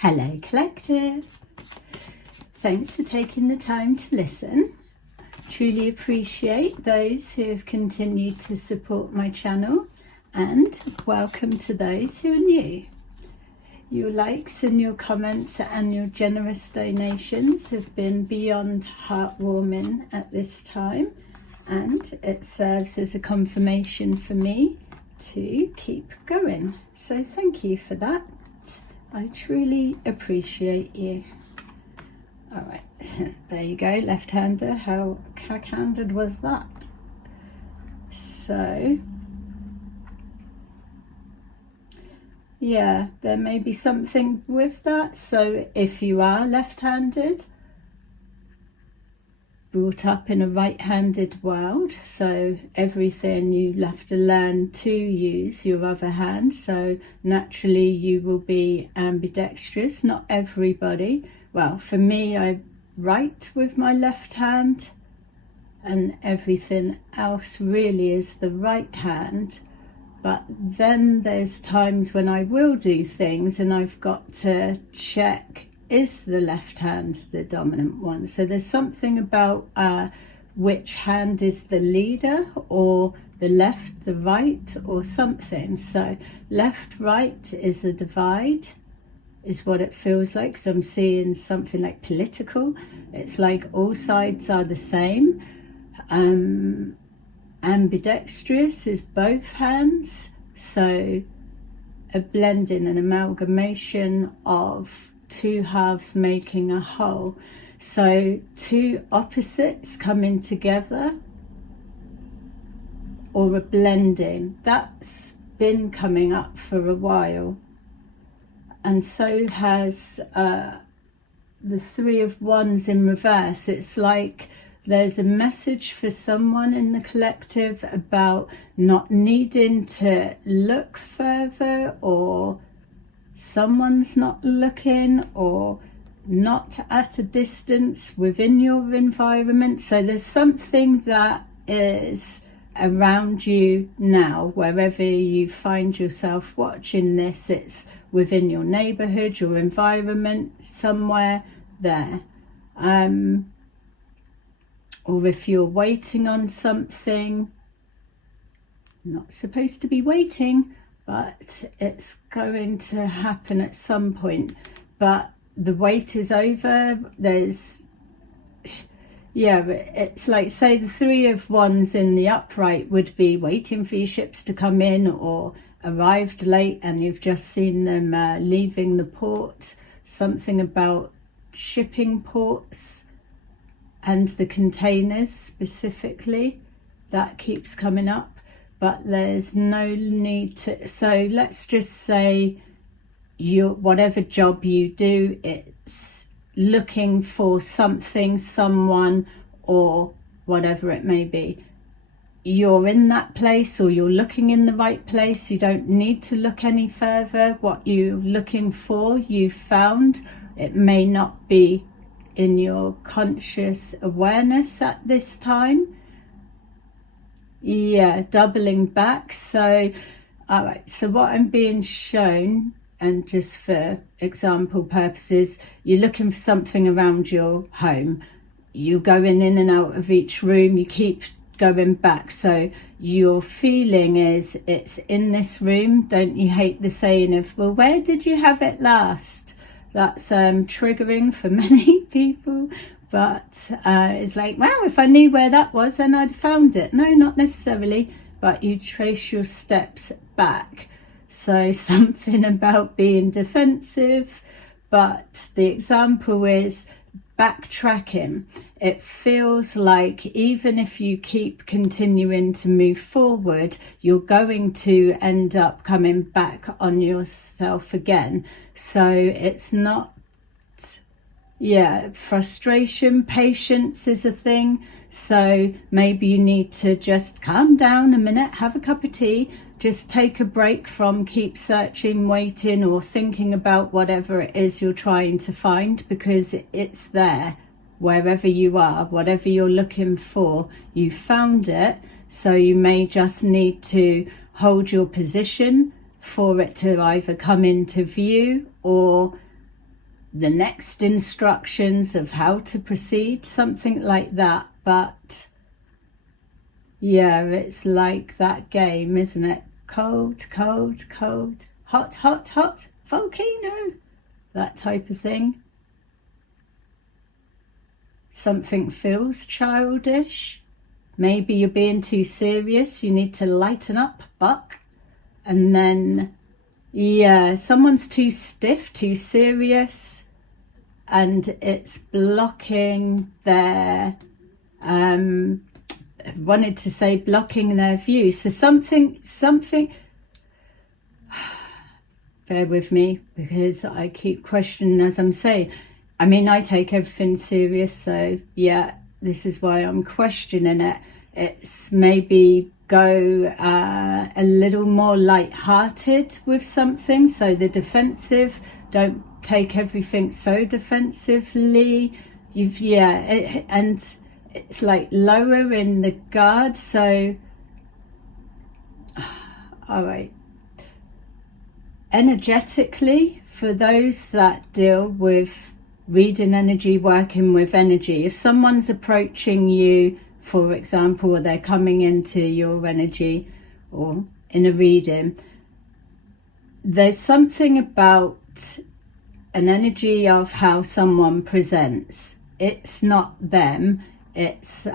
Hello Collective, thanks for taking the time to listen. Truly appreciate those who have continued to support my channel, and welcome to those who are new. Your likes and your comments and your generous donations have been beyond heartwarming at this time, and it serves as a confirmation for me to keep going. So thank you for that. I truly appreciate you. All right, there you go, left-hander. How cack-handed was that? So, yeah, there may be something with that. So if you are left-handed, brought up in a right-handed world, so everything you have to learn to use your other hand, so naturally you will be ambidextrous. Not everybody. Well, for me, I write with my left hand and everything else really is the right hand. But then there's times when I will do things and I've got to check, is the left hand the dominant one? So there's something about which hand is the leader, or the left, the right, or something. So left, right is a divide, is what it feels like. So I'm seeing something like political. It's like all sides are the same. Ambidextrous is both hands. So a blending, an amalgamation of two halves making a whole. So two opposites coming together, or a blending. That's been coming up for a while. And so has the Three of Wands in reverse. It's like there's a message for someone in the collective about not needing to look further, or someone's not looking, or not at a distance within your environment. So there's something that is around you now, wherever you find yourself watching this. It's within your neighborhood, your environment, somewhere there. Or if you're waiting on something, not supposed to be waiting, but it's going to happen at some point. But the wait is over. It's like, say the Three of Wands in the upright would be waiting for your ships to come in, or arrived late and you've just seen them leaving the port. Something about shipping ports and the containers specifically, that keeps coming up. But there's no need to, so let's just say whatever job you do, it's looking for something, someone, or whatever it may be. You're in that place, or you're looking in the right place. You don't need to look any further. What you're looking for, you found. It may not be in your conscious awareness at this time. Yeah, doubling back. So, all right, so what I'm being shown, and just for example purposes, you're looking for something around your home. You're going in and out of each room. You keep going back. So your feeling is it's in this room. Don't you hate the saying of, well, where did you have it last? That's triggering for many people. But it's like, wow, if I knew where that was, then I'd found it. No, not necessarily, but you trace your steps back. So something about being defensive, but the example is backtracking. It feels like even if you keep continuing to move forward, you're going to end up coming back on yourself again. So it's not, frustration, patience is a thing. So maybe you need to just calm down a minute, have a cup of tea, just take a break from keep searching, waiting, or thinking about whatever it is you're trying to find, because it's there wherever you are. Whatever you're looking for, you found it. So you may just need to hold your position for it to either come into view, or the next instructions of how to proceed, something like that. But yeah, it's like that game, isn't it? Cold, cold, cold, hot, hot, hot, volcano, that type of thing. Something feels childish. Maybe you're being too serious. You need to lighten up, buck. And then, yeah, someone's too stiff, too serious, and it's blocking their, wanted to say blocking their view. So something, bear with me because I keep questioning as I'm saying. I mean, I take everything serious, so yeah, this is why I'm questioning it. It's maybe go a little more light-hearted with something, so the defensive, don't take everything so defensively. And it's like lower in the guard. So all right, energetically, for those that deal with reading energy, working with energy, if someone's approaching you, for example, or they're coming into your energy or in a reading, there's something about an energy of how someone presents. It's not them. It's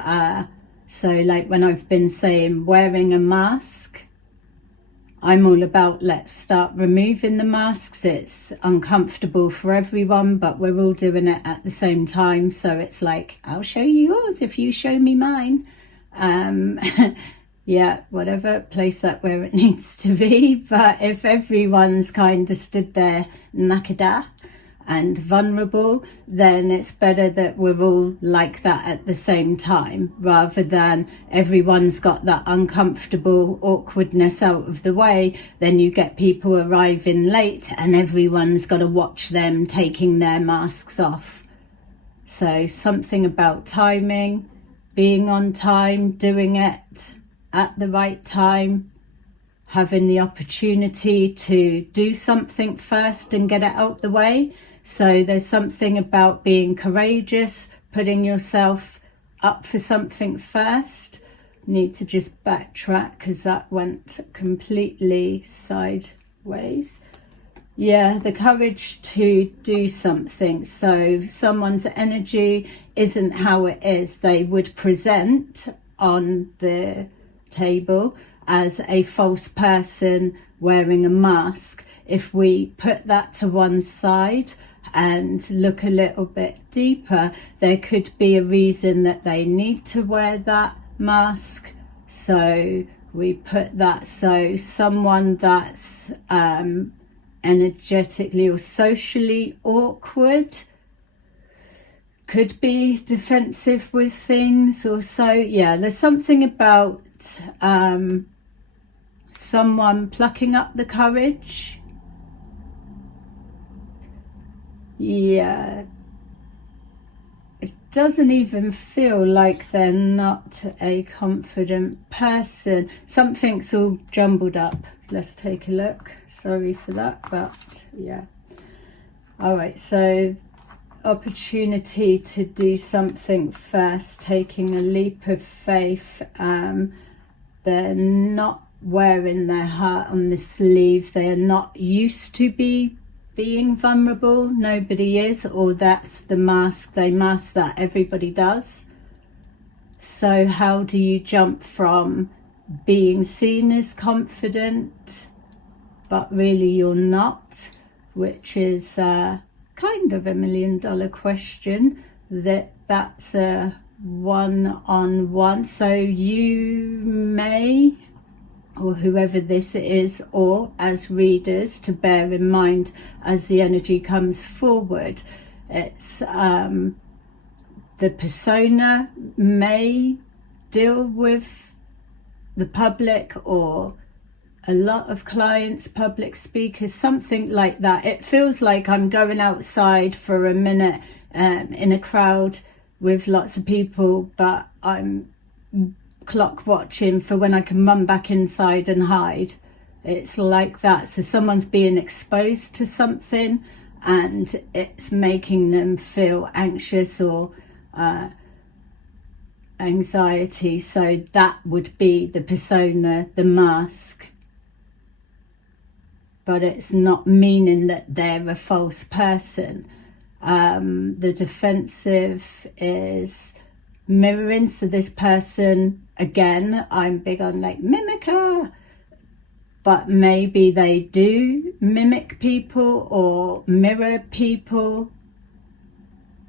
so like when I've been saying wearing a mask, I'm all about let's start removing the masks. It's uncomfortable for everyone, but we're all doing it at the same time. So it's like, I'll show you yours if you show me mine. Yeah, whatever, place that where it needs to be. But if everyone's kind of stood there nakada and vulnerable, then it's better that we're all like that at the same time, rather than everyone's got that uncomfortable awkwardness out of the way. Then you get people arriving late and everyone's got to watch them taking their masks off. So something about timing, being on time, doing it at the right time, having the opportunity to do something first and get it out the way. So there's something about being courageous, putting yourself up for something first. Need to just backtrack because that went completely sideways. Yeah, the courage to do something. So someone's energy isn't how it is. They would present on the table as a false person wearing a mask. If we put that to one side and look a little bit deeper, there could be a reason that they need to wear that mask. So we put that, so someone that's energetically or socially awkward could be defensive with things, or so. Yeah, there's something about someone plucking up the courage. Yeah, it doesn't even feel like they're not a confident person. Something's all jumbled up. Let's take a look. Sorry for that, but yeah. All right, so opportunity to do something first, taking a leap of faith. They're not wearing their heart on the sleeve. They are not used to being vulnerable. Nobody is, or that's the mask. They mask that. Everybody does. So how do you jump from being seen as confident but really you're not, which is kind of $1 million question. That's a one-on-one. So you may, or whoever this is, or as readers, to bear in mind as the energy comes forward, it's the persona may deal with the public, or a lot of clients, public speakers, something like that. It feels like I'm going outside for a minute in a crowd with lots of people, but I'm clock watching for when I can run back inside and hide. It's like that. So someone's being exposed to something, and it's making them feel anxious or anxiety. So that would be the persona, the mask. But it's not meaning that they're a false person. The defensive is mirroring. So this person, again, I'm big on like mimicker, but maybe they do mimic people or mirror people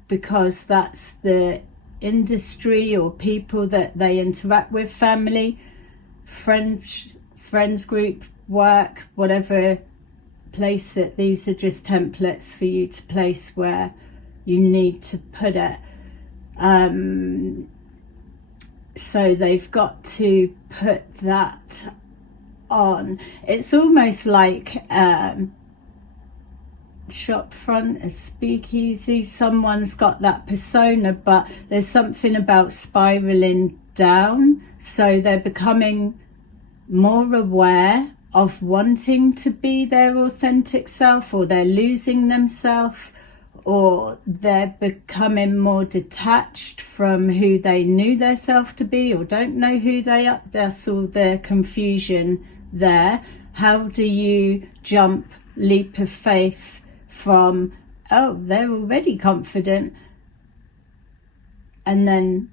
because that's the industry or people that they interact with, family, friends group, work, whatever place it. These are just templates for you to place where you need to put it. So they've got to put that on. It's almost like shop front, a speakeasy. Someone's got that persona, but there's something about spiraling down. So they're becoming more aware of wanting to be their authentic self, or they're losing themselves, or they're becoming more detached from who they knew their self to be, or don't know who they are. That's all the confusion there. How do you jump leap of faith from, oh, they're already confident, and then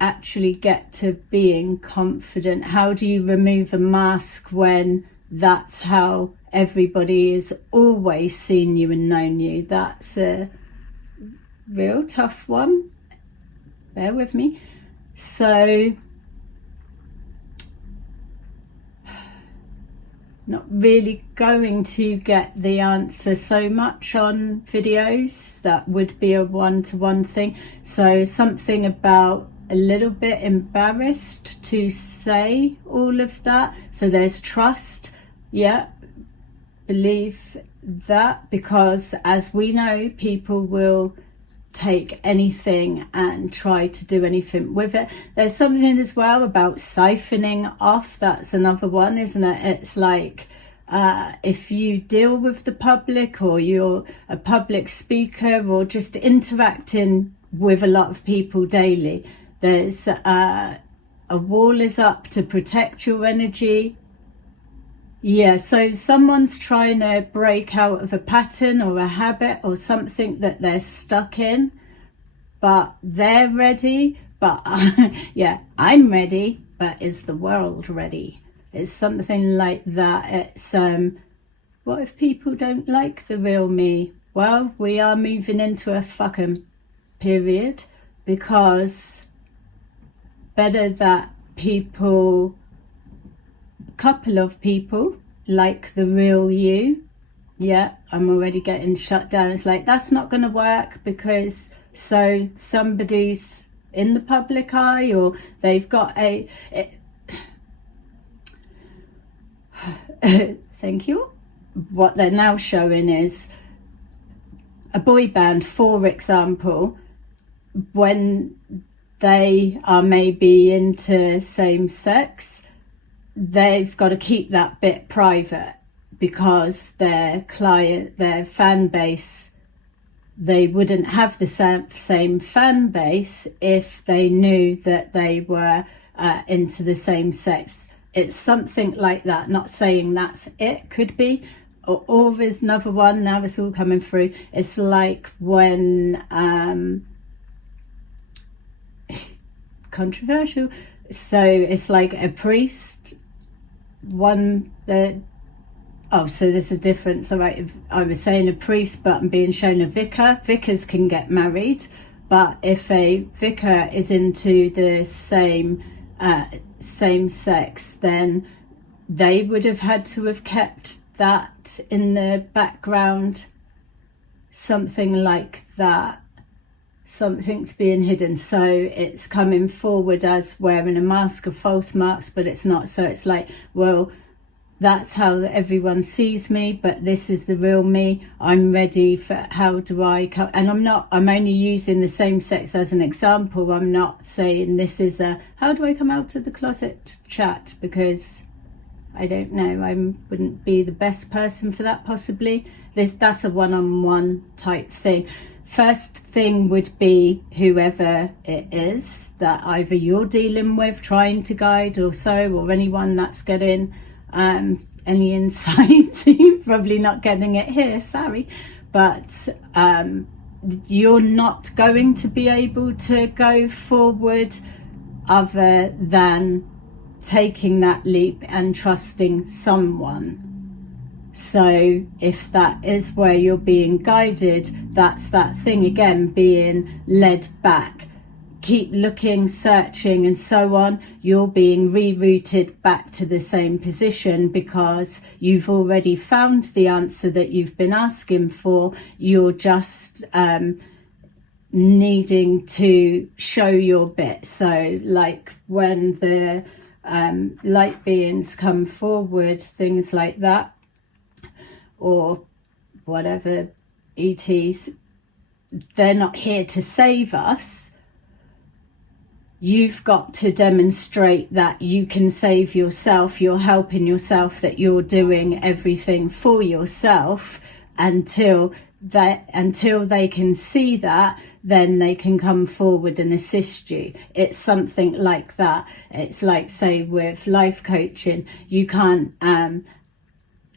actually get to being confident? How do you remove a mask when that's how everybody has always seen you and known you? That's a real tough one. Bear with me. So, not really going to get the answer so much on videos. That would be a one-to-one thing. So something about a little bit embarrassed to say all of that. So there's trust. Yeah, believe that, because as we know, people will take anything and try to do anything with it. There's something as well about siphoning off. That's another one, isn't it? It's like if you deal with the public, or you're a public speaker, or just interacting with a lot of people daily, there's a wall is up to protect your energy. Yeah, so someone's trying to break out of a pattern or a habit or something that they're stuck in, but they're ready. But yeah, I'm ready, but is the world ready? It's something like that. It's what if people don't like the real me? Well, we are moving into a fucking period, because better that people, couple of people, like the real you. Yeah, I'm already getting shut down. It's like, that's not going to work, because so somebody's in the public eye, or they've got thank you. What they're now showing is a boy band, for example, when they are maybe into same sex, they've got to keep that bit private, because their fan base, they wouldn't have the same fan base if they knew that they were into the same sex. It's something like that. Not saying that's it, could be. Or there's another one, now it's all coming through. It's like when controversial. So it's like a priest, one that, oh, so there's a difference. All right, if I was saying a priest, but I'm being shown a vicar. Vicars can get married, but if a vicar is into the same sex, then they would have had to have kept that in the background, something like that. Something's being hidden, so it's coming forward as wearing a mask of false marks, but it's not. So it's like, well, that's how everyone sees me, but this is the real me. I'm ready for, how do I come? And I'm only using the same sex as an example. I'm not saying this is a how do I come out of the closet chat, because I don't know, I wouldn't be the best person for that, possibly. that's a one-on-one type thing. First thing would be whoever it is that either you're dealing with, trying to guide or so, or anyone that's getting any insight. You're probably not getting it here, sorry, but you're not going to be able to go forward other than taking that leap and trusting someone. So if that is where you're being guided, that's that thing again, being led back. Keep looking, searching and so on. You're being rerouted back to the same position because you've already found the answer that you've been asking for. You're just needing to show your bit. So like when the light beings come forward, things like that, or whatever ETs, they're not here to save us. You've got to demonstrate that you can save yourself, you're helping yourself, that you're doing everything for yourself. Until they can see that, then they can come forward and assist you. It's something like that. It's like, say, with life coaching, you can't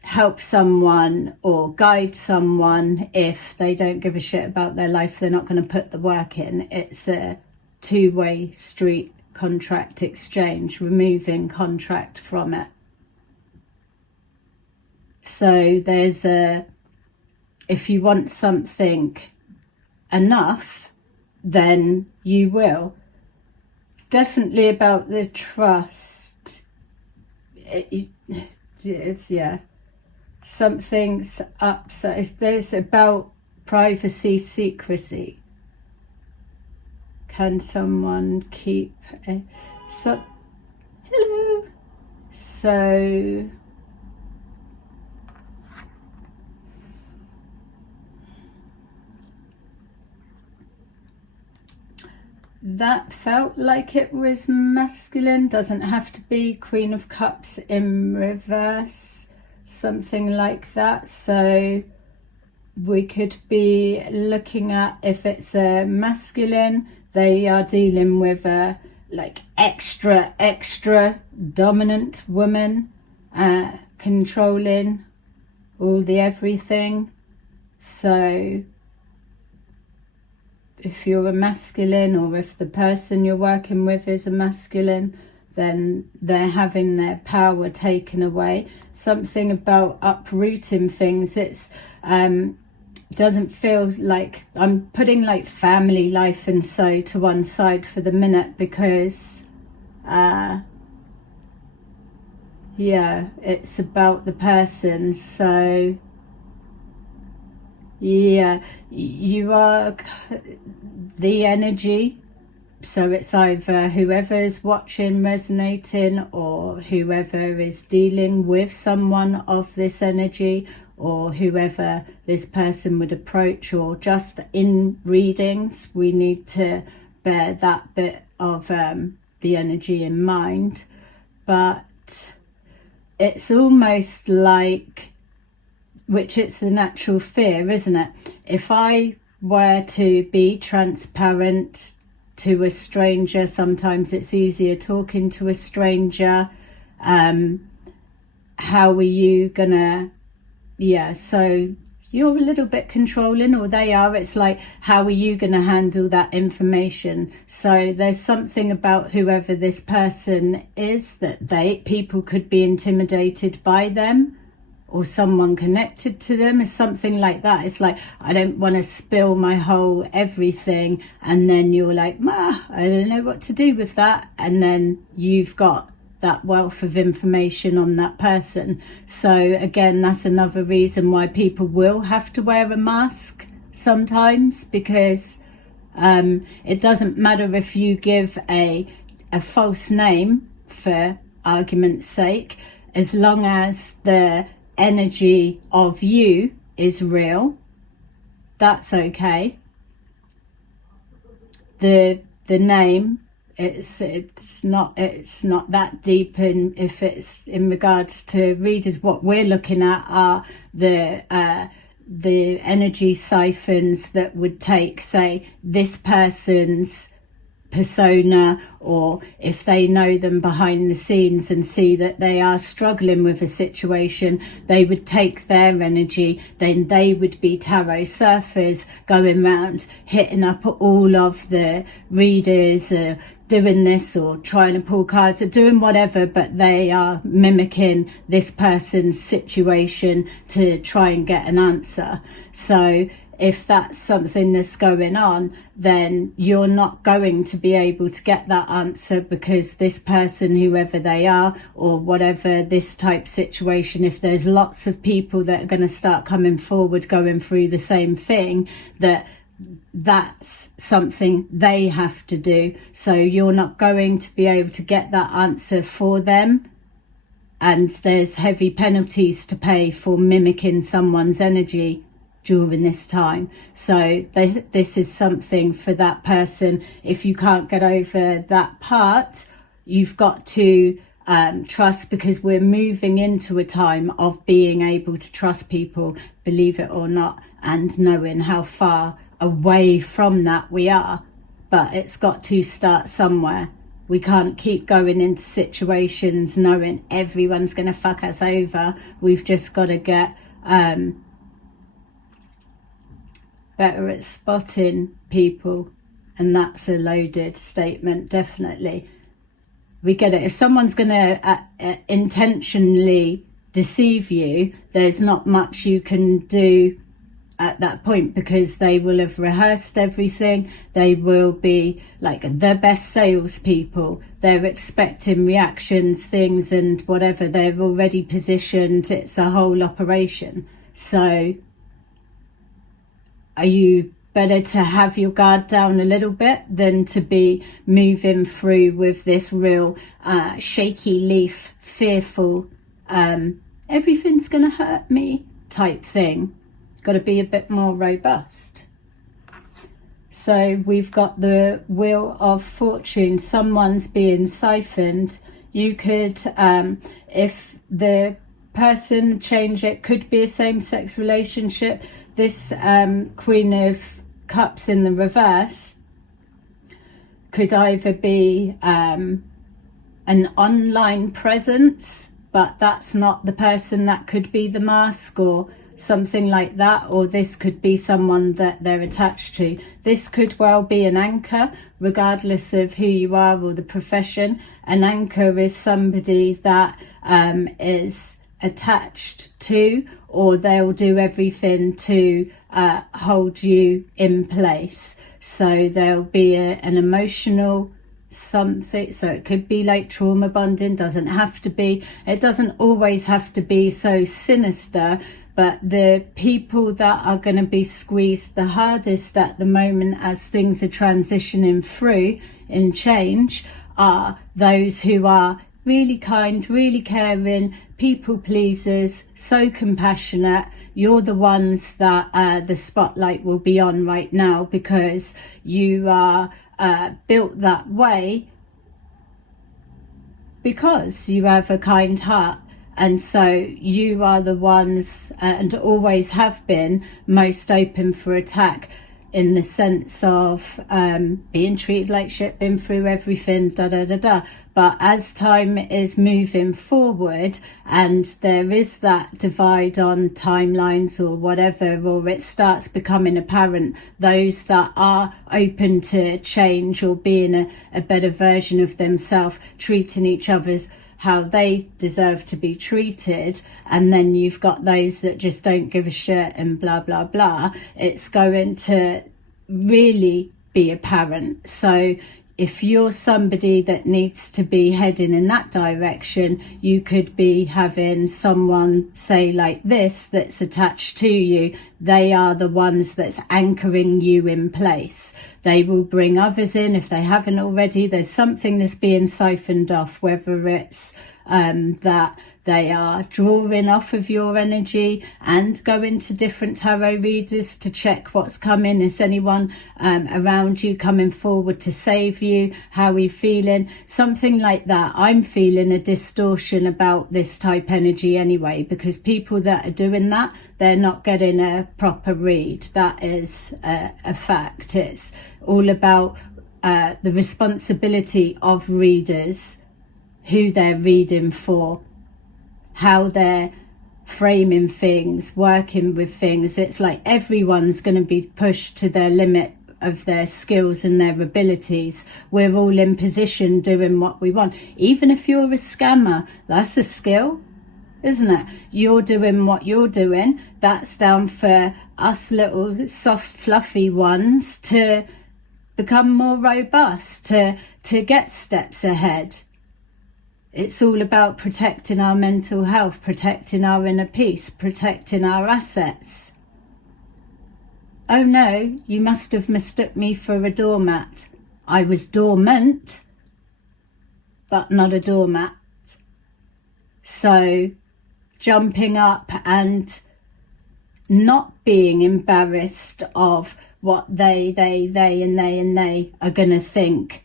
help someone or guide someone if they don't give a shit about their life. They're not going to put the work in. It's a two-way street, contract exchange, removing contract from it. So there's if you want something enough, then you will. It's definitely about the trust. It's yeah. Something's up. So there's about privacy, secrecy. Can someone keep hello? So that felt like it was masculine. Doesn't have to be. Queen of Cups in reverse. Something like that. So we could be looking at, if it's a masculine, they are dealing with a like extra dominant woman, controlling all the everything. So if you're a masculine, or if the person you're working with is a masculine, then they're having their power taken away. Something about uprooting things. It's doesn't feel like, I'm putting like family life and so to one side for the minute, because yeah, it's about the person. So yeah, you are the energy. So it's either whoever is watching, resonating, or whoever is dealing with someone of this energy, or whoever this person would approach, or just in readings, we need to bear that bit of the energy in mind. But it's almost like, which it's the natural fear, isn't it? If I were to be transparent to a stranger, sometimes it's easier talking to a stranger. How are you gonna, yeah, so you're a little bit controlling, or they are. It's like, how are you gonna handle that information? So there's something about whoever this person is, that people could be intimidated by them, or someone connected to them, is something like that. It's like, I don't want to spill my whole everything, and then you're like, I don't know what to do with that, and then you've got that wealth of information on that person. So again, that's another reason why people will have to wear a mask sometimes, because it doesn't matter if you give a false name, for argument's sake, as long as the energy of you is real, that's okay. The name, it's not that deep in, if it's in regards to readers. What we're looking at are the the energy siphons that would take, say, this person's persona, or if they know them behind the scenes and see that they are struggling with a situation, they would take their energy. Then they would be tarot surfers going around hitting up all of the readers, doing this or trying to pull cards or doing whatever, but they are mimicking this person's situation to try and get an answer. So if that's something that's going on, then you're not going to be able to get that answer, because this person, whoever they are, or whatever this type situation, if there's lots of people that are going to start coming forward going through the same thing, that's something they have to do. So you're not going to be able to get that answer for them, and there's heavy penalties to pay for mimicking someone's energy during this time. So this is something for that person. If you can't get over that part, you've got to trust, because we're moving into a time of being able to trust people, believe it or not, and knowing how far away from that we are. But it's got to start somewhere. We can't keep going into situations knowing everyone's going to fuck us over. We've just got to get better at spotting people, and that's a loaded statement, definitely. We get it. If someone's going to intentionally deceive you, there's not much you can do at that point, because they will have rehearsed everything. They will be like the best salespeople. They're expecting reactions, things and whatever. They're already positioned. It's a whole operation. So are you better to have your guard down a little bit than to be moving through with this real shaky leaf, fearful, everything's going to hurt me type thing? Got to be a bit more robust. So we've got the Wheel of Fortune. Someone's being siphoned. You could, if the person change it, could be a same-sex relationship. This Queen of Cups in the reverse could either be an online presence, but that's not the person. That could be the mask or something like that, or this could be someone that they're attached to. This could well be an anchor, regardless of who you are or the profession. An anchor is somebody that is attached to, or they'll do everything to hold you in place. So there'll be an emotional something. So it could be like trauma bonding. Doesn't have to be. It doesn't always have to be so sinister. But the people that are going to be squeezed the hardest at the moment, as things are transitioning through in change, are those who are really kind, really caring, people pleasers, so compassionate. You're the ones that the spotlight will be on right now, because you are built that way because you have a kind heart. And so you are the ones, and always have been, most open for attack, in the sense of being treated like shit, been through everything, But as time is moving forward, and there is that divide on timelines or whatever, or it starts becoming apparent, those that are open to change or being a better version of themselves, treating each other's how they deserve to be treated, and then you've got those that just don't give a shit and blah blah blah, it's going to really be apparent. So if you're somebody that needs to be heading in that direction, you could be having someone, say like this, that's attached to you. They are the ones that's anchoring you in place. They will bring others in if they haven't already. There's something that's being siphoned off, whether it's that They are drawing off of your energy and going to different tarot readers to check what's coming. Is anyone around you coming forward to save you? How are you feeling? Something like that. I'm feeling a distortion about this type energy anyway, because people that are doing that, they're not getting a proper read. That is a fact. It's all about the responsibility of readers, who they're reading for, how they're framing things, working with things. It's like everyone's going to be pushed to their limit of their skills and their abilities. We're all in position doing what we want. Even if you're a scammer, that's a skill, isn't it? You're doing what you're doing. That's down for us little soft fluffy ones to become more robust, to get steps ahead. It's all about protecting our mental health, protecting our inner peace, protecting our assets. Oh no, you must have mistook me for a doormat. I was dormant, but not a doormat. So jumping up and not being embarrassed of what they are going to think.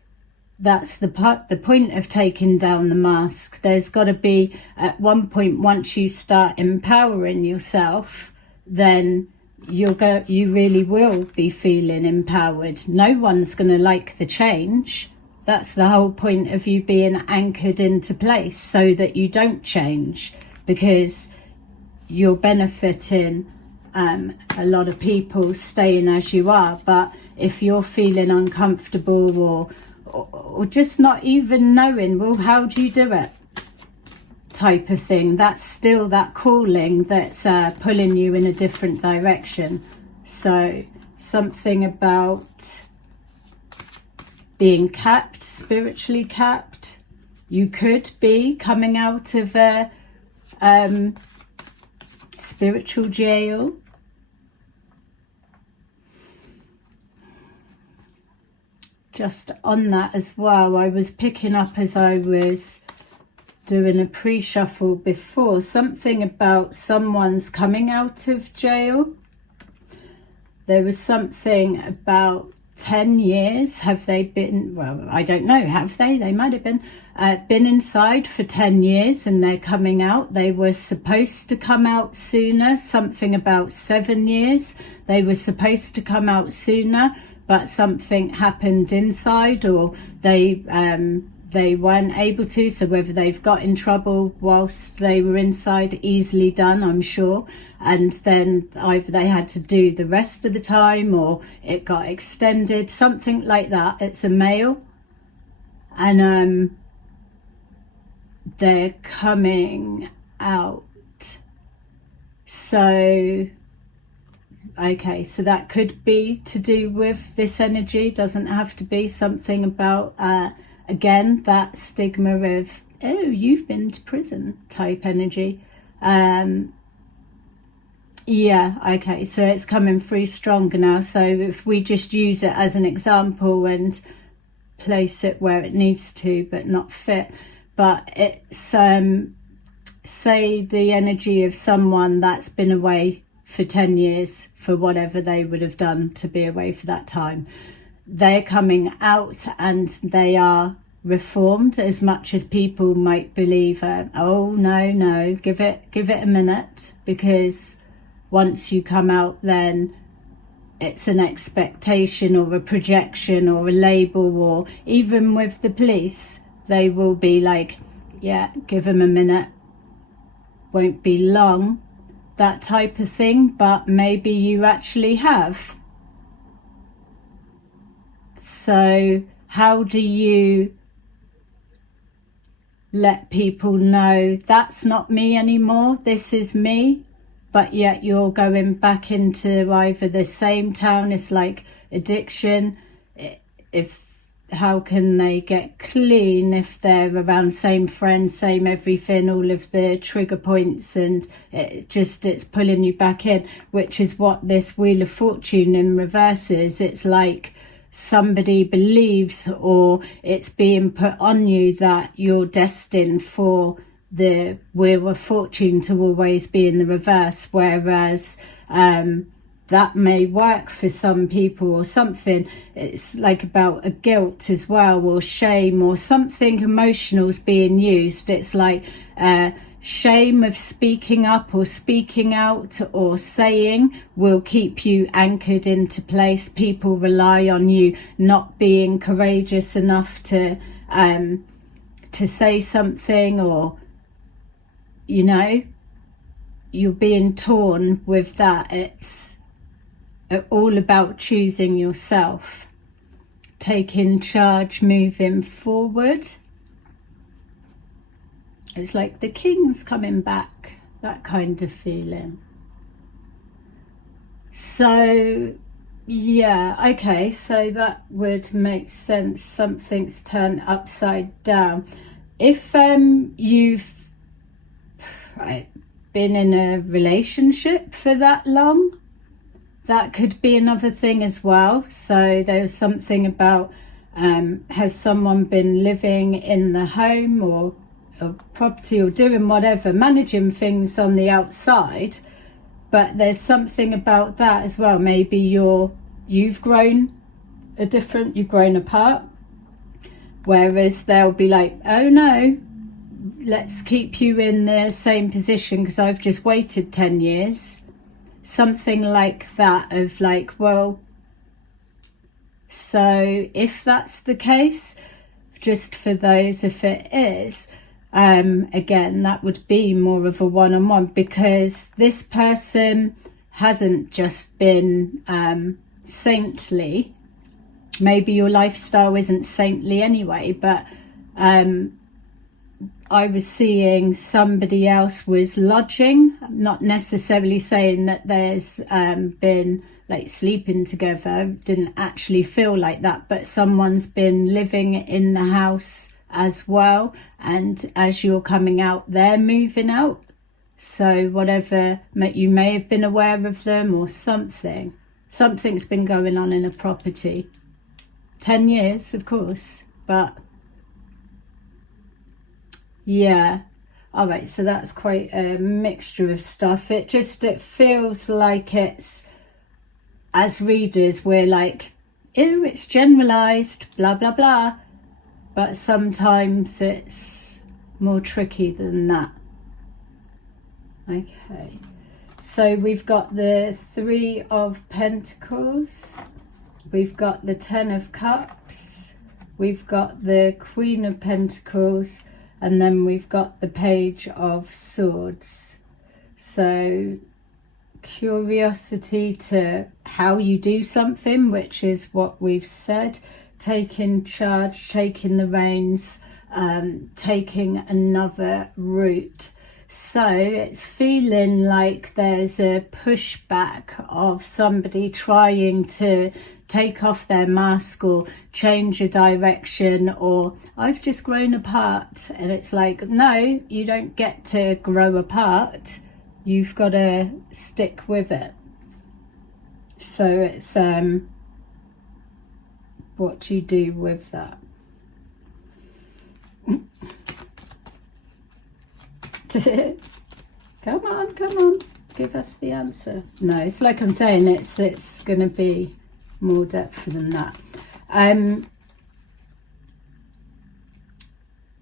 That's the point of taking down the mask. There's got to be, at one point, once you start empowering yourself, then you really will be feeling empowered. No one's going to like the change. That's the whole point of you being anchored into place, so that you don't change, because you're benefiting a lot of people staying as you are. But if you're feeling uncomfortable or just not even knowing, well, how do you do it, type of thing, that's still that calling that's pulling you in a different direction. So something about being capped, spiritually capped. You could be coming out of a spiritual jail. Just on that as well, I was picking up as I was doing a pre-shuffle before, something about someone's coming out of jail. There was something about 10 years. Have they been, well, I don't know, have they? They might have been inside for 10 years and they're coming out. They were supposed to come out sooner, something about 7 years. They were supposed to come out sooner, but something happened inside, or they weren't able to. So whether they've got in trouble whilst they were inside, easily done, I'm sure. And then either they had to do the rest of the time, or it got extended, something like that. It's a male, and they're coming out. So okay, so that could be to do with this energy. Doesn't have to be. Something about again, that stigma of, oh, you've been to prison type energy. Yeah, okay, so it's coming through stronger now. So if we just use it as an example and place it where it needs to, but not fit. But it's say the energy of someone that's been away for 10 years for whatever they would have done to be away for that time. They're coming out and they are reformed, as much as people might believe, oh no, give it a minute, because once you come out, then it's an expectation or a projection or a label, or even with the police, they will be like, yeah, give them a minute, won't be long, that type of thing. But maybe you actually have. So how do you let people know that's not me anymore, this is me? But yet you're going back into either the same town. It's like addiction. How can they get clean if they're around same friends, same everything, all of the trigger points, and it's pulling you back in, which is what this Wheel of Fortune in reverse is. It's like somebody believes, or it's being put on you, that you're destined for the Wheel of Fortune to always be in the reverse, whereas that may work for some people, or something. It's like about a guilt as well, or shame, or something emotional's being used. It's like shame of speaking up or speaking out or saying will keep you anchored into place. People rely on you not being courageous enough to say something, or you know, you're being torn with that. It's all about choosing yourself, taking charge, moving forward. It's like the king's coming back, that kind of feeling. So yeah, okay, so that would make sense. Something's turned upside down. If you've been in a relationship for that long, that could be another thing as well. So there's something about has someone been living in the home or a property, or doing whatever, managing things on the outside, but there's something about that as well. Maybe you've grown you've grown apart, whereas they'll be like, oh no, let's keep you in the same position because I've just waited 10 years. Something like that, of like, well, so if that's the case, just for those, if it is, again, that would be more of a one-on-one, because this person hasn't just been saintly. Maybe your lifestyle isn't saintly anyway, but I was seeing somebody else was lodging, not necessarily saying that there's been like sleeping together, didn't actually feel like that, but someone's been living in the house as well, and as you're coming out, they're moving out. So whatever, you may have been aware of them, or something's been going on in a property. 10 years, of course, but yeah. All right, so that's quite a mixture of stuff. It feels like it's, as readers, we're like, ew, it's generalized, blah blah blah, but sometimes it's more tricky than that. Okay, so we've got the 3 of Pentacles, we've got the 10 of Cups, we've got the Queen of Pentacles, and then we've got the Page of Swords. So curiosity to how you do something, which is what we've said, taking charge, taking the reins, taking another route. So it's feeling like there's a pushback of somebody trying to take off their mask or change a direction, or I've just grown apart. And it's like, no, you don't get to grow apart. You've got to stick with it. So it's what do you do with that? Come on, give us the answer. No, it's like I'm saying, it's going to be more depth than that.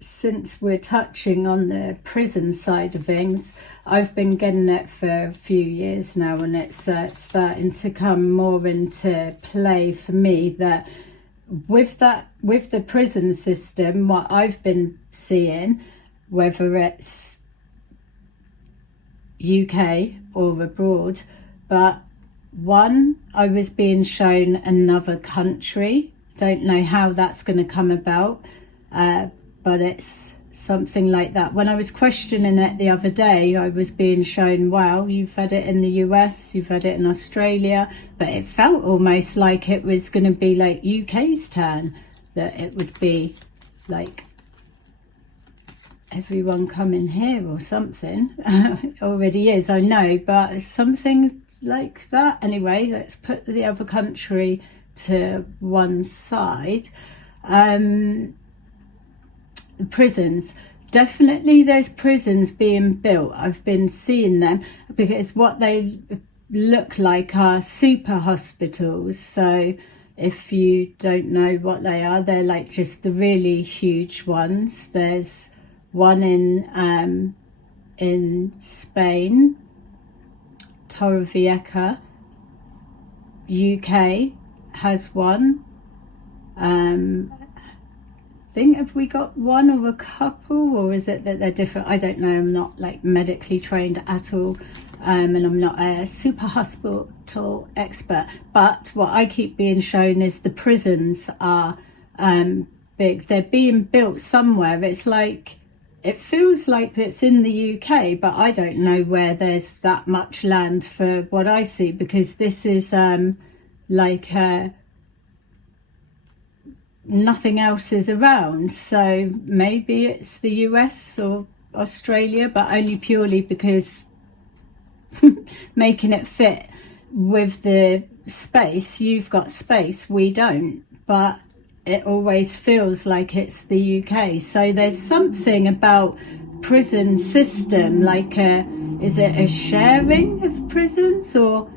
Since we're touching on the prison side of things, I've been getting it for a few years now, and it's starting to come more into play for me, that with the prison system, what I've been seeing, whether it's UK or abroad, but one, I was being shown another country. Don't know how that's going to come about, but it's something like that. When I was questioning it the other day, I was being shown, well, you've had it in the US, you've had it in Australia, but it felt almost like it was going to be like UK's turn, that it would be like everyone coming here or something. It already is, I know, but something like that. Anyway, let's put the other country to one side. Prisons, definitely there's prisons being built. I've been seeing them, because what they look like are super hospitals. So if you don't know what they are, they're like just the really huge ones. There's one in Spain, Torrevieja. UK has one. Think, have we got one or a couple, or is it that they're different? I don't know. I'm not like medically trained at all, and I'm not a super hospital expert, but what I keep being shown is the prisons are big. They're being built somewhere. It's like, it feels like it's in the UK, but I don't know where there's that much land for what I see, because this is like nothing else is around. So maybe it's the US or Australia, but only purely because making it fit with the space. You've got space, we don't, but it always feels like it's the UK. So there's something about prison system, like is it a sharing of prisons, or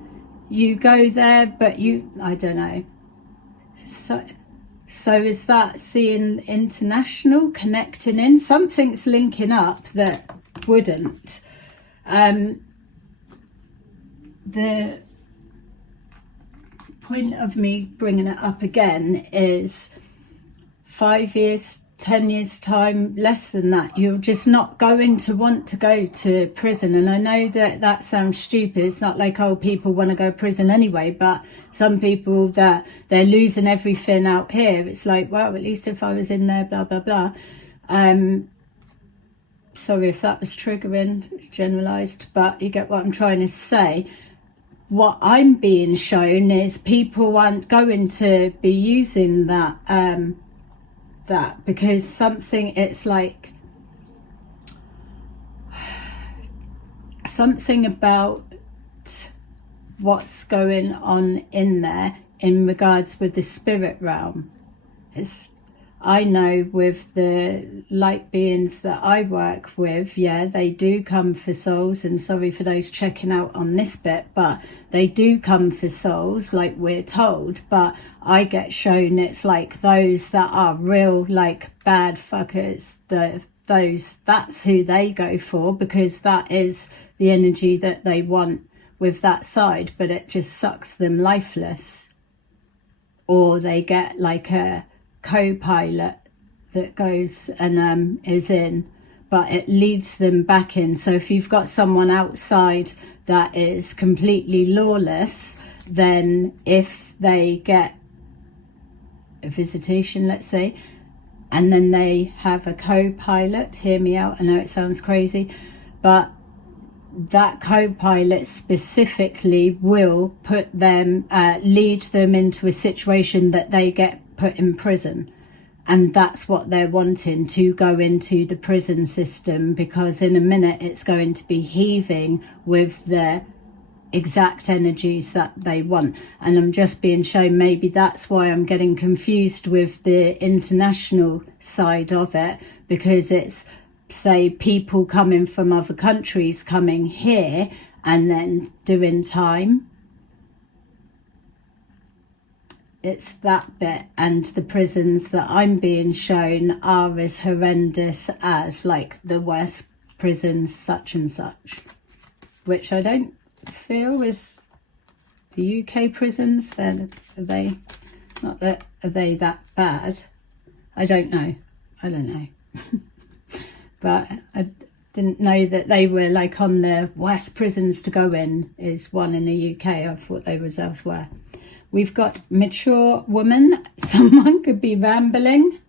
you go there but you, I don't know. So is that seeing international, connecting in? Something's linking up that wouldn't. The point of me bringing it up again is 5 years, 10 years time, less than that, you're just not going to want to go to prison. And I know that that sounds stupid. It's not like, oh, people want to go to prison anyway, but some people, that they're losing everything out here, it's like, well, at least if I was in there, blah blah blah. Sorry if that was triggering, it's generalized, but you get what I'm trying to say. What I'm being shown is people aren't going to be using that because something, it's like something about what's going on in there in regards with the spirit realm. I know with the light beings that I work with, yeah, they do come for souls, and sorry for those checking out on this bit, but they do come for souls, like we're told. But I get shown it's like those that are real, like bad fuckers, that's who they go for, because that is the energy that they want with that side, but it just sucks them lifeless. Or they get like a co-pilot that goes and is in, but it leads them back in. So if you've got someone outside that is completely lawless, then if they get a visitation, let's say, and then they have a co-pilot, hear me out, I know it sounds crazy, but that co-pilot specifically will put them, lead them into a situation that they get put in prison. And that's what they're wanting, to go into the prison system, because in a minute it's going to be heaving with the exact energies that they want. And I'm just being shown, maybe that's why I'm getting confused with the international side of it, because it's, say, people coming from other countries coming here and then doing time. It's that bit, and the prisons that I'm being shown are as horrendous as like the worst prisons such and such, which I don't feel is the UK prisons. Then are they not that, are they that bad? I don't know, but I didn't know that they were like on the worst prisons to go in is one in the UK. I thought they was elsewhere. We've got mature woman. Someone could be rambling.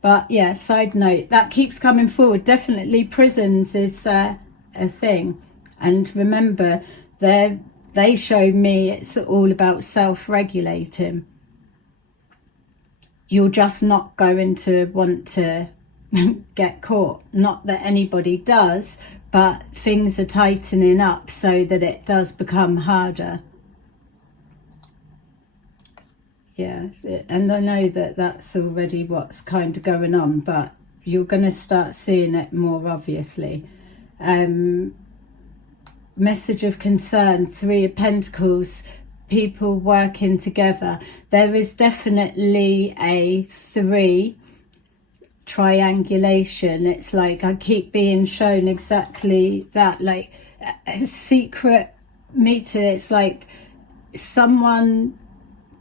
But yeah, side note, that keeps coming forward. Definitely prisons is a thing. And remember, they show me it's all about self-regulating. You're just not going to want to get caught. Not that anybody does, but things are tightening up so that it does become harder. Yeah, and I know that that's already what's kind of going on, but you're going to start seeing it more obviously. Message of concern, 3 of Pentacles, people working together. There is definitely a 3 triangulation. It's like I keep being shown exactly that, like a secret meeting. It's like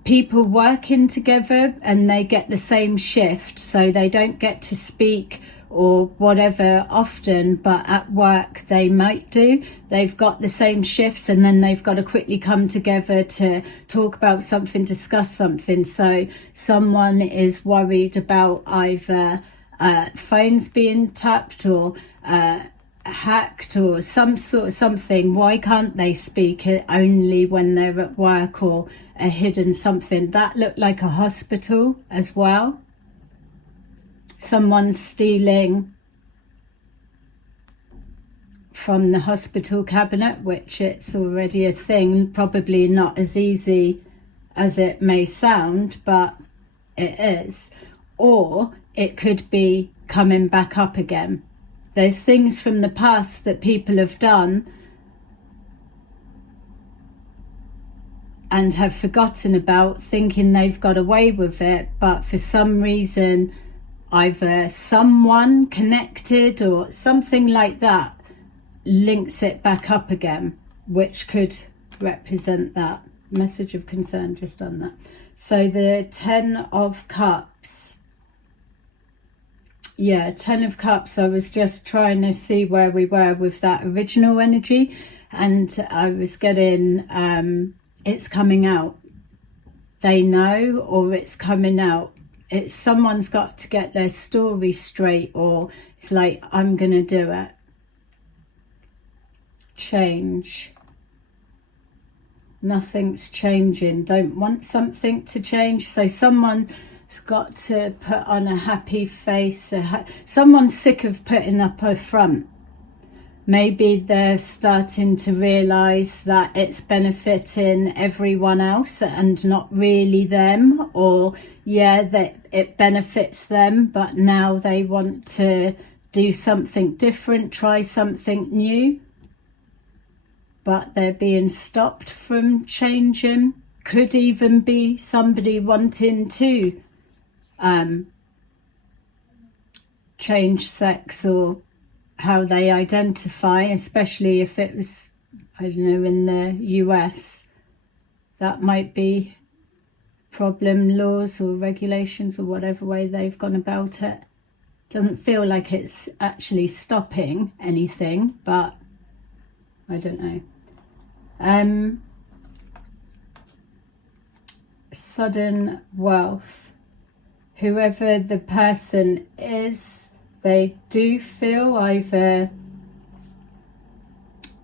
people working together and they get the same shift, so they don't get to speak or whatever often, but at work they might do. They've got the same shifts and then they've got to quickly come together to talk about something, discuss something. So someone is worried about either phones being tapped or hacked or some sort of something. Why can't they speak it only when they're at work, or a hidden something? That looked like a hospital as well. Someone stealing from the hospital cabinet, which it's already a thing, probably not as easy as it may sound, but it is. Or it could be coming back up again. There's things from the past that people have done and have forgotten about, thinking they've got away with it, but for some reason either someone connected or something like that links it back up again, which could represent that. Message of concern, just on that. So the 10 of Cups. Yeah, 10 of Cups. I was just trying to see where we were with that original energy, and I was getting it's coming out. They know, or it's coming out. It's someone's got to get their story straight, or it's like, I'm gonna do it. Change. Nothing's changing. Don't want something to change. So someone's got to put on a happy face. Someone's sick of putting up a front. Maybe they're starting to realise that it's benefiting everyone else and not really them, or yeah, that it benefits them, but now they want to do something different, try something new, but they're being stopped from changing. Could even be somebody wanting to change sex or how they identify, especially if it was, I don't know, in the US. That might be problem laws or regulations or whatever way they've gone about it. Doesn't feel like it's actually stopping anything, but I don't know. Sudden wealth. Whoever the person is, they do feel either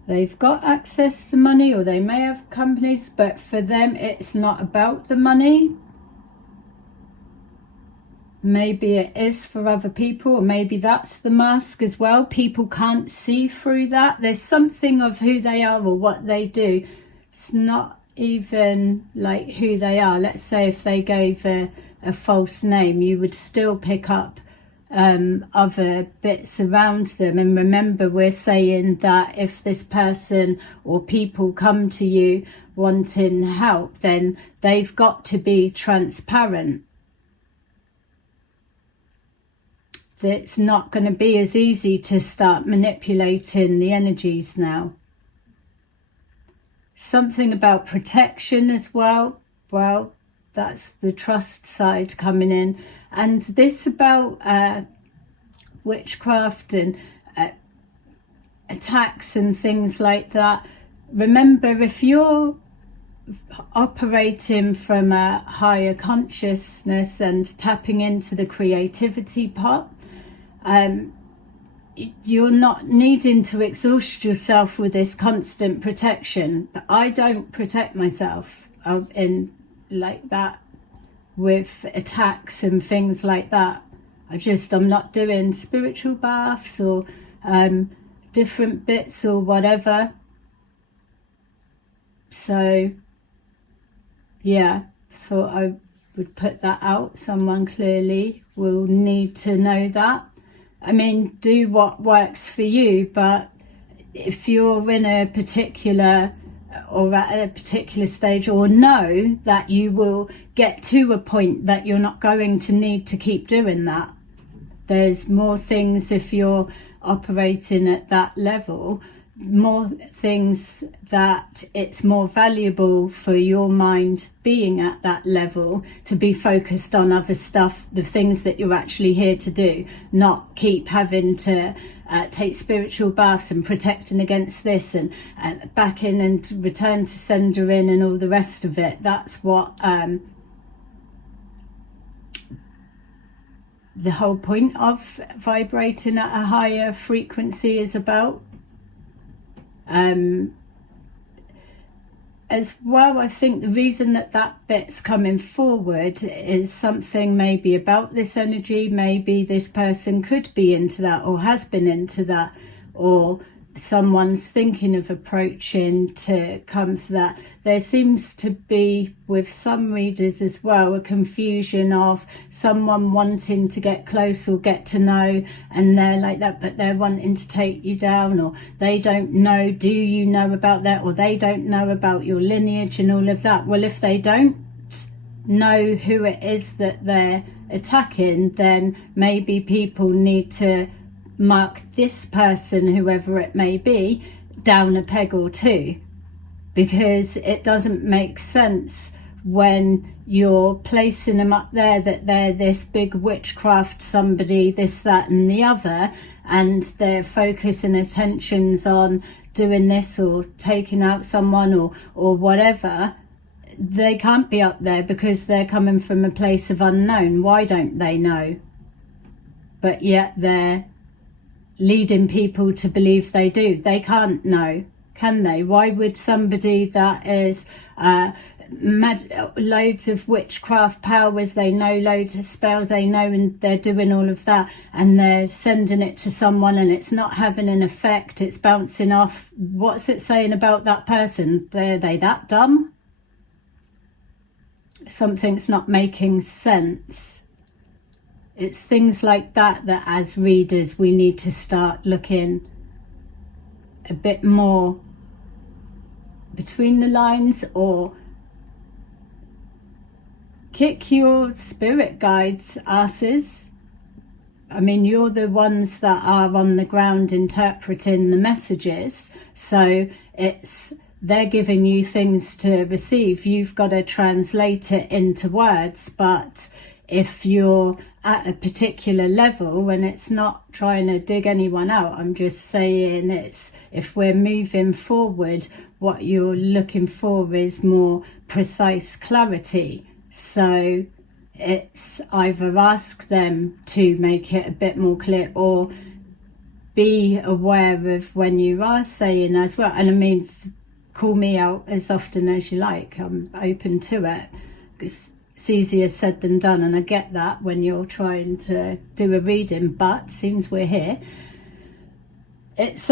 they've got access to money, or they may have companies, but for them it's not about the money. Maybe it is for other people, or maybe that's the mask as well. People can't see through that. There's something of who they are or what they do. It's not even like who they are. Let's say if they gave a false name, you would still pick up other bits around them. And remember, we're saying that if this person or people come to you wanting help, then they've got to be transparent. It's not going to be as easy to start manipulating the energies now. Something about protection as well. Well, that's the trust side coming in. And this about witchcraft and attacks and things like that. Remember, if you're operating from a higher consciousness and tapping into the creativity pot, you're not needing to exhaust yourself with this constant protection. But I don't protect myself in like that with attacks and things like that. I'm not doing spiritual baths or different bits or whatever. So yeah, thought I would put that out. Someone clearly will need to know that. I mean, do what works for you, but if you're in a particular or at a particular stage, or know that you will get to a point that you're not going to need to keep doing that. There's more things, if you're operating at that level, more things that it's more valuable for your mind being at that level to be focused on other stuff, the things that you're actually here to do, not keep having to take spiritual baths and protecting against this and back in and return to sender in and all the rest of it. That's what the whole point of vibrating at a higher frequency is about. As well, I think the reason that that bit's coming forward is something maybe about this energy. Maybe this person could be into that, or has been into that, or someone's thinking of approaching to come for that. There seems to be, with some readers as well, a confusion of someone wanting to get close or get to know, and they're like that, but they're wanting to take you down, or they don't know, do you know about that, or they don't know about your lineage and all of that. Well, if they don't know who it is that they're attacking, then maybe people need to mark this person, whoever it may be, down a peg or two, because it doesn't make sense when you're placing them up there that they're this big witchcraft somebody, this, that and the other, and their focus and attentions on doing this or taking out someone or whatever. They can't be up there because they're coming from a place of unknown. Why don't they know? But yet they're leading people to believe they do. They can't know, can they? Why would somebody that is loads of witchcraft powers, they know loads of spells, they know, and they're doing all of that, and they're sending it to someone and it's not having an effect, it's bouncing off. What's it saying about that person? Are they that dumb? Something's not making sense. It's things like that that as readers we need to start looking a bit more between the lines, or kick your spirit guides' asses. I mean, you're the ones that are on the ground interpreting the messages, so they're giving you things to receive. You've got to translate it into words. But if you're at a particular level, and it's not trying to dig anyone out, I'm just saying, it's, if we're moving forward, what you're looking for is more precise clarity. So it's either ask them to make it a bit more clear, or be aware of when you are saying as well. And I mean, call me out as often as you like, I'm open to it. It's easier said than done, and I get that when you're trying to do a reading, but since we're here, it's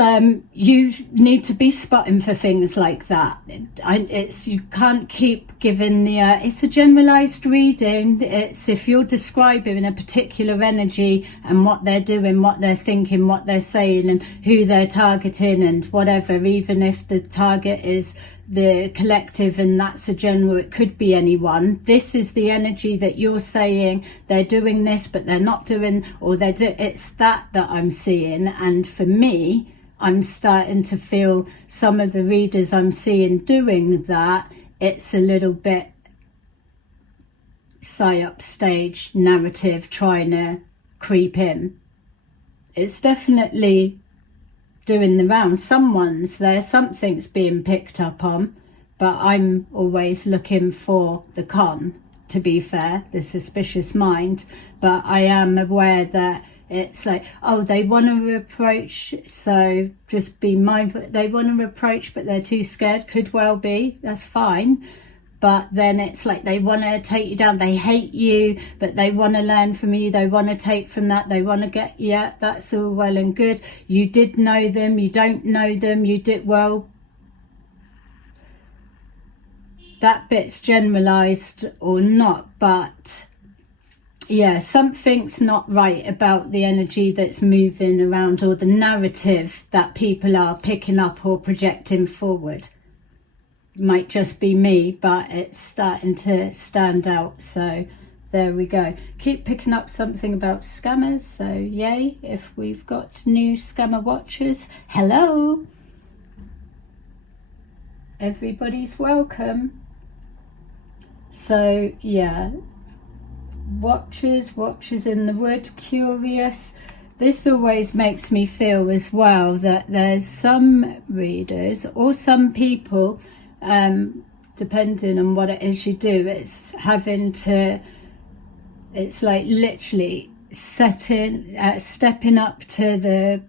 you need to be spotting for things like that. You can't keep giving the it's a generalized reading. It's if you're describing a particular energy and what they're doing, what they're thinking, what they're saying, and who they're targeting and whatever, even if the target is the collective and that's a general, it could be anyone. This is the energy that you're saying they're doing this but they're not doing, or it's that I'm seeing. And for me, I'm starting to feel some of the readers I'm seeing doing that, it's a little bit psyop stage narrative trying to creep in. It's definitely doing the round. Someone's there, something's being picked up on, but I'm always looking for the con, to be fair, the suspicious mind. But I am aware that it's like, oh, they want to approach, so just be mindful. They want to approach but they're too scared. Could well be, that's fine. But then it's like they want to take you down, they hate you, but they want to learn from you, they want to take from that, they want to get, yeah, that's all well and good. You did know them, you don't know them, you did, well, that bit's generalised or not, but yeah, something's not right about the energy that's moving around, or the narrative that people are picking up or projecting forward. Might just be me, but it's starting to stand out. So there we go. Keep picking up something about scammers. So yay, if we've got new scammer watchers. Hello. Everybody's welcome. So yeah, watchers in the wood, curious. This always makes me feel as well that there's some readers or some people, depending on what it is you do, it's like literally stepping up to the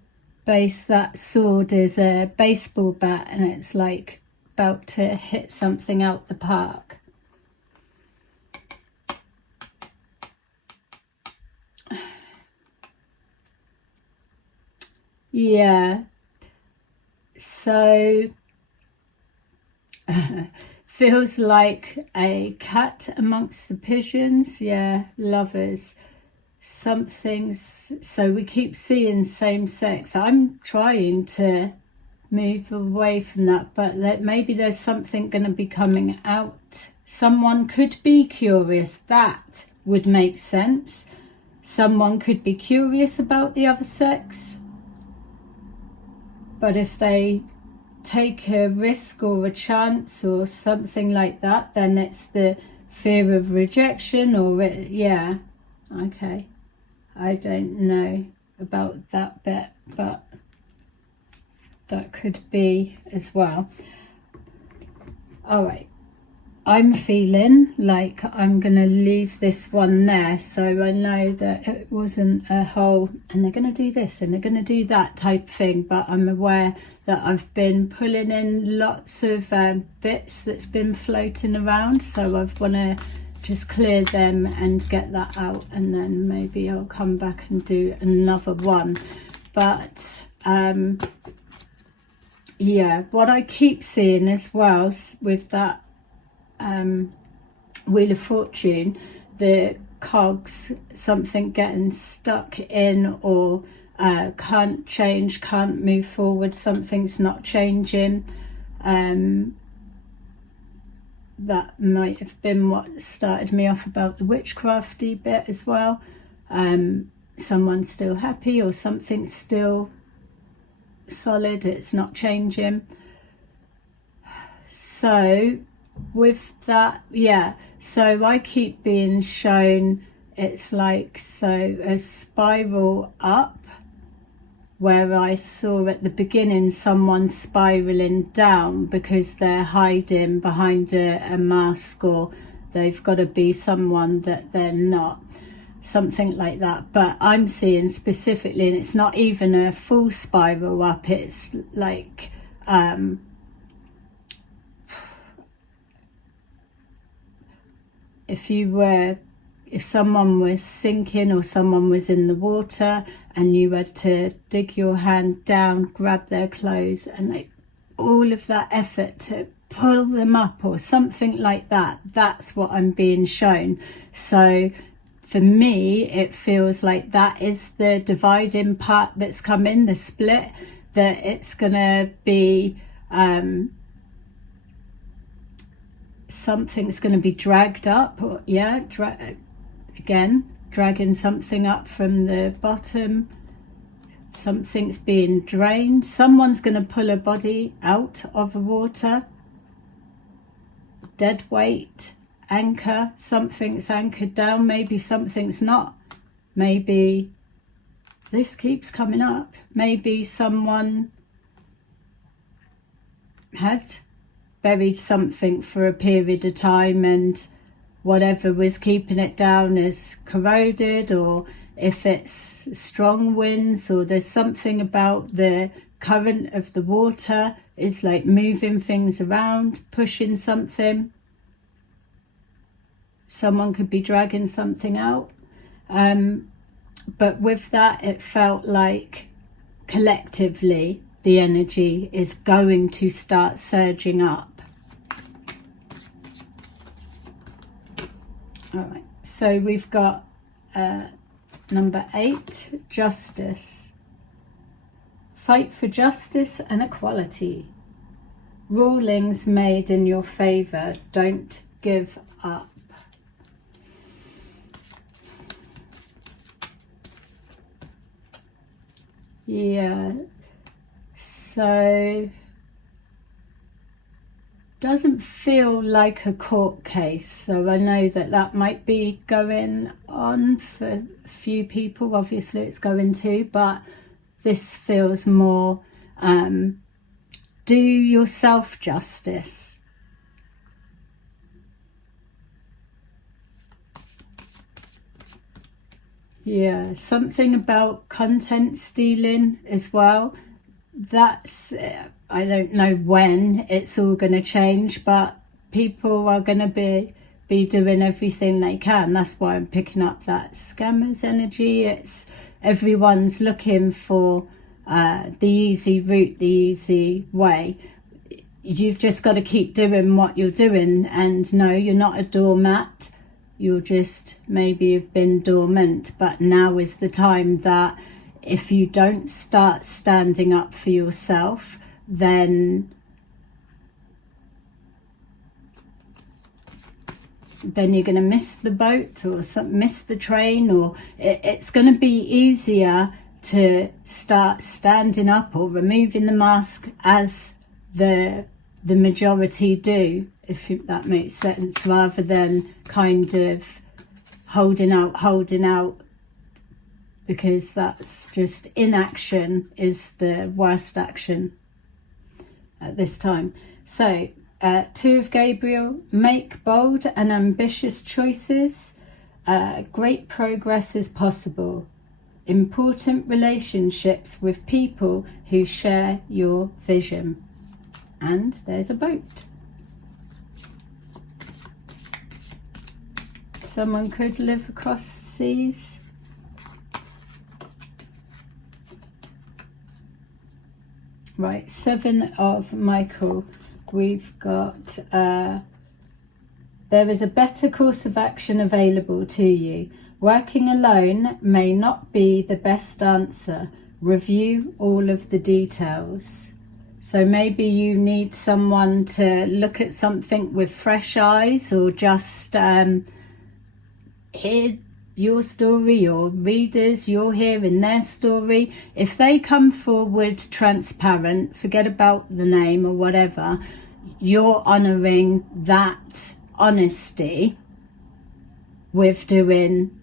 base. That sword is a baseball bat, and it's like about to hit something out the park. Yeah, so feels like a cat amongst the pigeons. Yeah, lovers. Something's, so we keep seeing same sex. I'm trying to move away from that, but maybe there's something going to be coming out. Someone could be curious. That would make sense. Someone could be curious about the other sex. But if they take a risk or a chance or something like that, then it's the fear of rejection, or yeah, okay. I don't know about that bit, but that could be as well. All right. I'm feeling like I'm going to leave this one there, so I know that it wasn't a whole, and they're going to do this and they're going to do that type thing, but I'm aware that I've been pulling in lots of bits that's been floating around, so I want to just clear them and get that out, and then maybe I'll come back and do another one. But yeah, what I keep seeing as well with that Wheel of Fortune, the cogs, something getting stuck in, or can't change, can't move forward, something's not changing. That might have been what started me off about the witchcrafty bit as well. Someone's still happy, or something's still solid, it's not changing. So with that, yeah, so I keep being shown it's like, so a spiral up, where I saw at the beginning someone spiraling down because they're hiding behind a mask, or they've got to be someone that they're not, something like that. But I'm seeing specifically, and it's not even a full spiral up, it's like if someone was sinking, or someone was in the water, and you had to dig your hand down, grab their clothes, and like all of that effort to pull them up, or something like that. That's what I'm being shown. So for me, it feels like that is the dividing part that's come in, the split, that it's gonna be something's going to be dragged up, or yeah, dragging something up from the bottom. Something's being drained. Someone's going to pull a body out of the water. Dead weight, anchor, something's anchored down. Maybe something's not. Maybe this keeps coming up. Maybe someone had buried something for a period of time, and whatever was keeping it down is corroded, or if it's strong winds, or there's something about the current of the water is like moving things around, pushing something. Someone could be dragging something out. But with that, it felt like collectively the energy is going to start surging up. All right, so we've got Number 8, justice. Fight for justice and equality. Rulings made in your favour. Don't give up. Yeah, so doesn't feel like a court case, so I know that that might be going on for a few people. Obviously it's going to, but this feels more do yourself justice. Yeah, something about content stealing as well. That's, I don't know when it's all going to change, but people are going to be doing everything they can. That's why I'm picking up that scammers energy. It's everyone's looking for the easy route, the easy way. You've just got to keep doing what you're doing, and no, you're not a doormat. You'll just maybe have been dormant, but now is the time that if you don't start standing up for yourself, then you're going to miss the boat or miss the train, or it's going to be easier to start standing up or removing the mask as the majority do, if that makes sense, rather than kind of holding out, because that's just inaction is the worst action at this time. So 2 of Gabriel, make bold and ambitious choices. Great progress is possible. Important relationships with people who share your vision. And there's a boat. Someone could live across the seas. Right, 7 of Michael. We've got, there is a better course of action available to you. Working alone may not be the best answer. Review all of the details. So maybe you need someone to look at something with fresh eyes, or just hear your story, or readers, you're hearing their story. If they come forward transparent, forget about the name or whatever, you're honouring that honesty with doing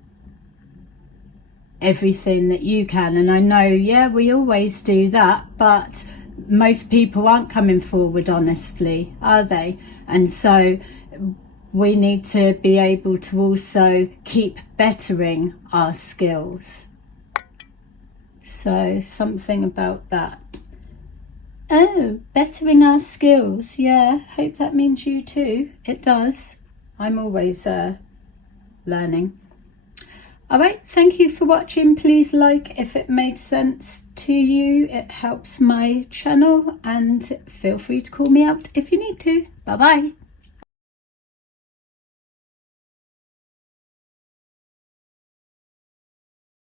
everything that you can. And I know, yeah, we always do that, but most people aren't coming forward honestly, are they? And so we need to be able to also keep bettering our skills. So something about that. Oh, bettering our skills. Yeah, hope that means you too. It does. I'm always learning. All right, thank you for watching. Please like if it made sense to you. It helps my channel, and feel free to call me out if you need to. Bye bye.